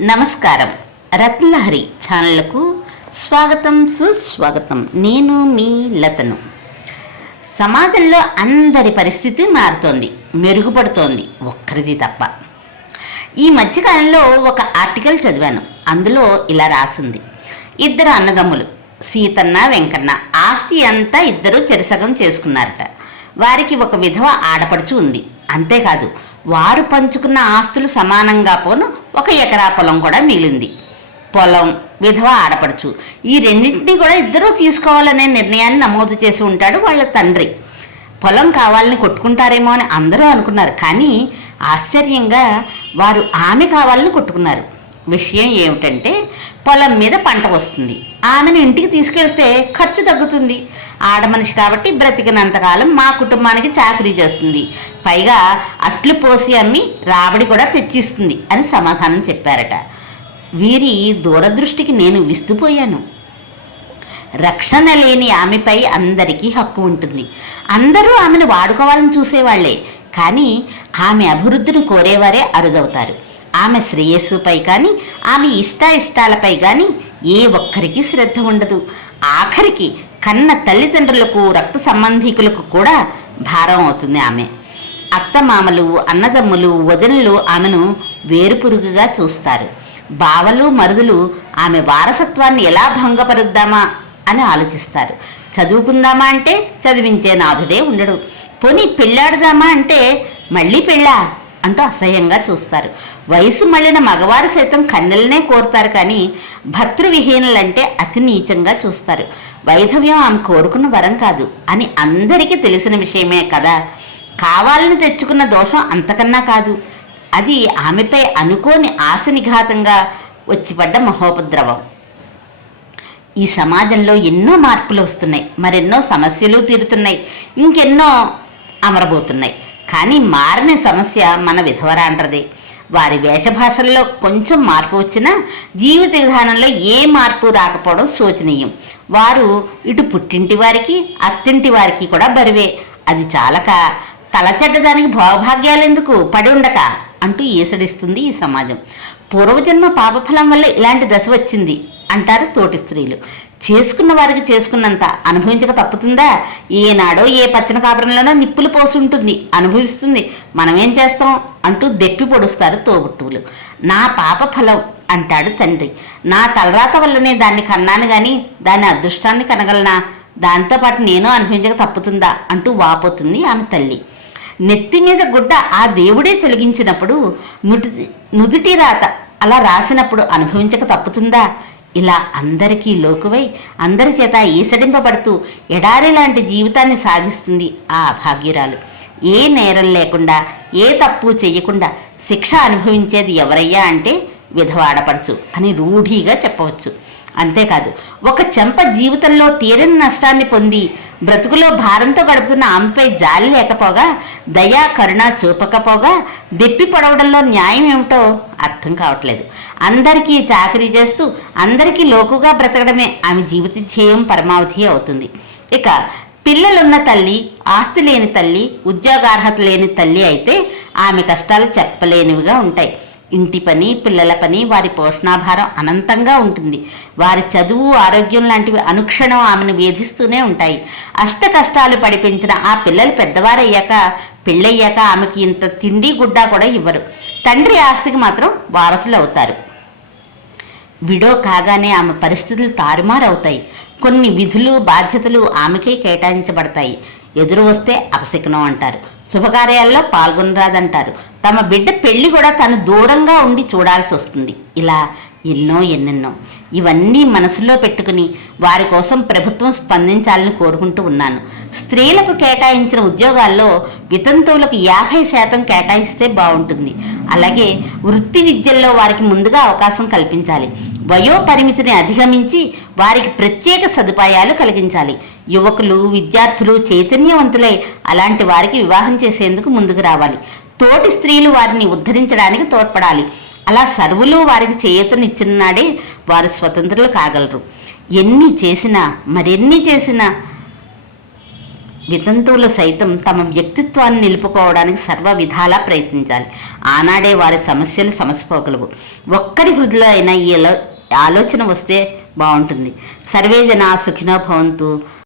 నమస్కారం. రత్నలహరి ఛానల్కు స్వాగతం సుస్వాగతం. నేను మీ లతను. సమాజంలో అందరి పరిస్థితి మారుతోంది మెరుగుపడుతోంది ఒక్కరిది తప్ప. ఈ మధ్యకాలంలో ఒక ఆర్టికల్ చదివాను. అందులో ఇలా రాసుంది. ఇద్దరు అన్నదమ్ములు సీతన్న వెంకన్న ఆస్తి అంతా ఇద్దరు చెరసగం చేసుకున్నారట. వారికి ఒక విధవ ఆడపడుచు ఉంది. అంతేకాదు వారు పంచుకున్న ఆస్తులు సమానంగా పోను ఒక ఎకరా పొలం కూడా మిగిలింది. పొలం విధవ ఆడపడుచు. ఈ రెండింటినీ కూడా ఇద్దరూ తీసుకోవాలనే నిర్ణయాన్ని నమోదు చేసి ఉంటాడు వాళ్ళ తండ్రి. పొలం కావాలని కొట్టుకుంటారేమో అని అందరూ అనుకున్నారు. కానీ ఆశ్చర్యంగా వారు ఆమె కావాలని కొట్టుకున్నారు. విషయం ఏమిటంటే పొలం మీద పంట వస్తుంది. ఆమెను ఇంటికి తీసుకెళ్తే ఖర్చు తగ్గుతుంది. ఆడమనిషి కాబట్టి బ్రతికినంతకాలం మా కుటుంబానికి చాకరీ చేస్తుంది. పైగా అట్లు పోసి అమ్మి రాబడి కూడా తెచ్చిస్తుంది అని సమాధానం చెప్పారట. వీరి దూరదృష్టికి నేను విస్తుపోయాను. రక్షణ లేని ఆమెపై అందరికీ హక్కు ఉంటుంది. అందరూ ఆమెను వాడుకోవాలని చూసేవాళ్ళే. కానీ ఆమె అభివృద్ధిని కోరేవారే అరుదవుతారు. ఆమె శ్రేయస్సుపై కానీ ఆమె ఇష్ట ఇష్టాలపై కానీ ఏ ఒక్కరికి శ్రద్ధ ఉండదు. ఆఖరికి కన్న తల్లిదండ్రులకు రక్త సంబంధీకులకు కూడా భారం అవుతుంది ఆమె. అత్తమామలు అన్నదమ్ములు వదినలు ఆమెను వేరుపురుగుగా చూస్తారు. బావలు మరుదులు ఆమె వారసత్వాన్ని ఎలా భంగపరుద్దామా అని ఆలోచిస్తారు. చదువుకుందామా అంటే చదివించే నాథుడే ఉండడు. పోనీ పెళ్ళాడుదామా అంటే మళ్ళీ పెళ్ళా? అంటూ అసహ్యంగా చూస్తారు. వయసు మళ్ళిన మగవారు సైతం కన్నెలనే కోరుతారు కానీ భర్తృవిహీనులంటే అతి నీచంగా చూస్తారు. వైధవ్యం ఆమె కోరుకున్న వరం కాదు. అని అందరికీ తెలిసిన విషయమే కదా. కావాలని తెచ్చుకున్న దోషం అంతకన్నా కాదు. అది ఆమెపై అనుకోని ఆశనిఘాతంగా వచ్చిపడ్డ మహోపద్రవం. ఈ సమాజంలో ఎన్నో మార్పులు వస్తున్నాయి. మరెన్నో సమస్యలు తీరుతున్నాయి. ఇంకెన్నో అమరబోతున్నాయి. కానీ మారని సమస్య మన విధవరాండ్రదే వారి వేషభాషల్లో కొంచెం మార్పు వచ్చినా జీవిత విధానంలో ఏ మార్పు రాకపోవడం శోచనీయం. వారు ఇటు పుట్టింటి వారికి అత్తింటి వారికి కూడా బరివే. అది చాలక తలచెడ్డదానికి భోగభాగ్యాలెందుకు పడి ఉండక అంటూ ఈసడిస్తుంది ఈ సమాజం. పూర్వజన్మ పాపఫలం వల్ల ఇలాంటి దశ వచ్చింది అంటారు తోటి స్త్రీలు. చేసుకున్న వారికి చేసుకున్నంత అనుభవించక తప్పుతుందా? ఏనాడో ఏ పచ్చన కాపురంలోనో నిప్పులు పోసుంటుంది అనుభవిస్తుంది. మనమేం చేస్తాం? అంటూ దెప్పి పొడుస్తారు తోబుట్టువులు. నా పాప ఫలం అంటాడు తండ్రి. నా తలరాత వల్లనే దాన్ని కన్నాను గాని దాని అదృష్టాన్ని కనగలనా? దాంతోపాటు నేను అనుభవించక తప్పుతుందా? అంటూ వాపోతుంది ఆమె తల్లి. నెత్తి మీద గుడ్డ ఆ దేవుడే తొలగించినప్పుడు నుటి నుదుటి రాత అలా రాసినప్పుడు అనుభవించక తప్పుతుందా? ఇలా అందరికీ లోకువై అందరి చేత ఈసడింపబడుతూ ఎడారి లాంటి జీవితాన్ని సాగిస్తుంది ఆ భాగ్యురాలు. ఏ నేరం లేకుండా ఏ తప్పు చేయకుండా శిక్ష అనుభవించేది ఎవరయ్యా అంటే విధవాడపడుచు అని రూఢీగా చెప్పవచ్చు. అంతేకాదు ఒక చెంప జీవితంలో తీరని నష్టాన్ని పొంది బ్రతుకులో భారంతో గడుపుతున్న ఆమెపై జాలి లేకపోగా దయా కరుణ చూపకపోగా దెప్పి పడవడంలో న్యాయం ఏమిటో అర్థం కావట్లేదు. అందరికీ చాకరీ చేస్తూ అందరికీ లోకుగా బ్రతకడమే ఆమె జీవిత ధ్యేయం పరమావధి అవుతుంది. ఇక పిల్లలున్న తల్లి ఆస్తి లేని తల్లి ఉద్యోగార్హత లేని తల్లి అయితే ఆమె కష్టాలు చెప్పలేనివిగా ఉంటాయి. ఇంటి పని పిల్లల పని వారి పోషణాభారం అనంతంగా ఉంటుంది. వారి చదువు ఆరోగ్యం లాంటివి అనుక్షణం ఆమెను వేధిస్తూనే ఉంటాయి. అష్ట కష్టాలు పడి పెంచిన ఆ పిల్లలు పెద్దవారయ్యాక పెళ్ళయ్యాక ఆమెకి ఇంత తిండి గుడ్డ కూడా ఇవ్వరు. తండ్రి ఆస్తికి మాత్రం వారసులు అవుతారు. విడో కాగానే ఆమె పరిస్థితులు తారుమారవుతాయి. కొన్ని విధులు బాధ్యతలు ఆమెకే కేటాయించబడతాయి. ఎదురు వస్తే అపశకునం అంటారు. శుభకార్యాల్లో పాల్గొనరాదంటారు. తమ బిడ్డ పెళ్ళి కూడా తను దూరంగా ఉండి చూడాల్సి వస్తుంది. ఇలా ఎన్నో ఎన్నెన్నో. ఇవన్నీ మనసులో పెట్టుకుని వారి కోసం ప్రభుత్వం స్పందించాలని కోరుకుంటూ ఉన్నాను. స్త్రీలకు కేటాయించిన ఉద్యోగాల్లో వితంతువులకు యాభై శాతం కేటాయిస్తే బాగుంటుంది. అలాగే వృత్తి విద్యల్లో వారికి ముందుగా అవకాశం కల్పించాలి. వయో పరిమితిని అధిగమించి వారికి ప్రత్యేక సదుపాయాలు కలిగించాలి. యువకులు విద్యార్థులు చైతన్యవంతులై అలాంటి వారికి వివాహం చేసేందుకు ముందుకు రావాలి. తోటి స్త్రీలు వారిని ఉద్ధరించడానికి తోడ్పడాలి. అలా సర్వులు వారికి చేయూతనిచ్చినాడే వారు స్వతంత్రులు కాగలరు. ఎన్ని చేసినా మరెన్ని చేసినా వితంతువులు సైతం తమ వ్యక్తిత్వాన్ని నిలుపుకోవడానికి సర్వ విధాలా ప్రయత్నించాలి. ఆనాడే వారి సమస్యలు సమసిపోగలవు. ఒక్కరి హృదయలో అయినా ఈ ఆలోచన వస్తే బాగుంటుంది. సర్వే జన సుఖినో భవంతు.